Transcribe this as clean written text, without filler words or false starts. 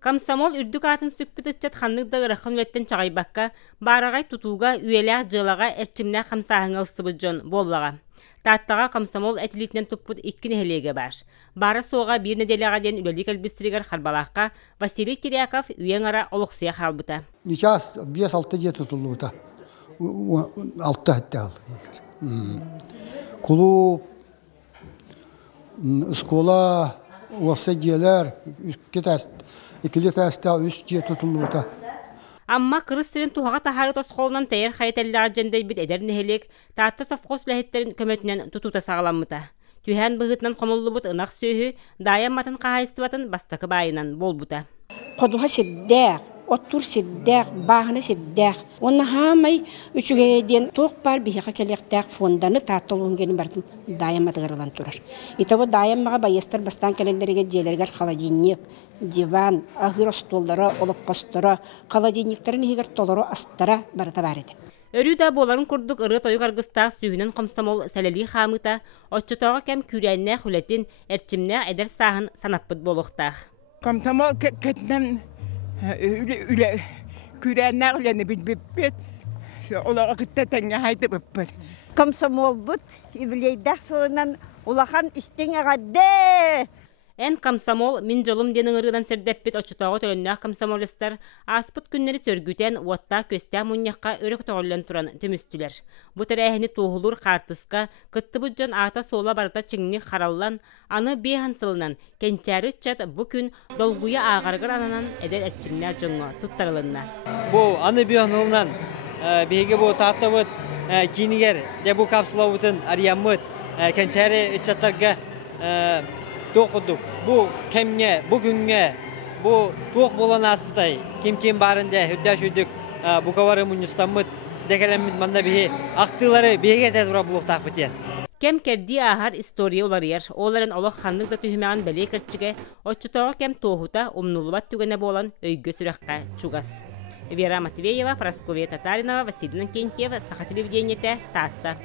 Комсомол үрдүк атын сүкпүтүччат ханныгда ырахын үлеттен чагайбакка, барагай тутууга үйелää жылага эрчимнää хамсааһыңа ылсыбыджон боллага. Тааттага комсомол этилитинен туппут 2 нехелеге бар. Бара соога 1 неделяга ден үлелик элбистиригер харбалаакка Василий Киряков үйең ара олуксуя халбыта. Сейчас 5-6 жет тутулута. 6 хаттал. Клуб, школа, университетлер, ikili-tästä 3 жет тутулута. Амма кырыстырын тухага тахары тосқолунан тәйер хайталлаға жандай бит эдер нехелек, таатта совхоз ләхеттерин көмөтүнен тутута сағаламмыта. Түйән бұғытынан қомыллы бұт ынақ сөйі, дайан матын қағайыстыбатын бастақы байынан болбута. Қодуға седдәк, оттур седдәк, бағыны седдәк. Оны хамай үчігеден тоқ бар бейіға келектәк фонданы тааттылуын гені бардың дайан матығырылан тұрар. Итабы дайан маға байестар бастан келелерге желергер холодильник, диван, ағыр столдары, олып постары, холодильниктерін егер толыры астара барыта бар еді. Өрі да боларын күрдік ұры тойық арғыста сүйінен комсомол сәлелі қамыта, отчытауға кәм күрәнне хүлетін әрчімне әдер сағын санаппыт болуқтақ. Комсомол кетнен күрәнне хүлені білбеппет, оларға күтті тәңе хайды бұппыт. Комсомол бұд, ивілейдәк солынан улахан істен ағадде. Эн комсомол мин жолум денің ырыдан сердеппет очутауға төліннәк комсомолистар аспыт күннері сөргүтен уатта көстә мұньяққа өрік тоғылын тұран төмістілер. Бұ тәрәхіні тоғылыр қартысқа, кытты бұджан ата сола барыта чыңны қараллан, аны бейхан сылынан, кенчәрі чат бұ күн долғуя ағарғыр ананан әдер әрчімнә жоңға тұттарылынна. Бұ аны бейхан сылынан бейге бұ тағты бұд кейінігер, де бұ капсула бұтын ариямыд, кенчәрі чаттарға тоқыдық. Бұл кемге, бүгінге, бұл тоқ болан аспытай. Кем-кем барында хүддәш өдік бұқавары мұныстамыд, дәкелемін манда бейе ақтылары бейге тәзіра бұлықтақ бітен. Кем керди ахар история олар ер. Оларын олық ханнық да түйімеған бәлей кірчіге, отчытауға кем тоғыта умнулыбат түгені болан өйгі сүрәққа чугас. Вера Матвеева, Прасковья Татаринова, Василий Кентьев, Саха телевидениеті, Татта.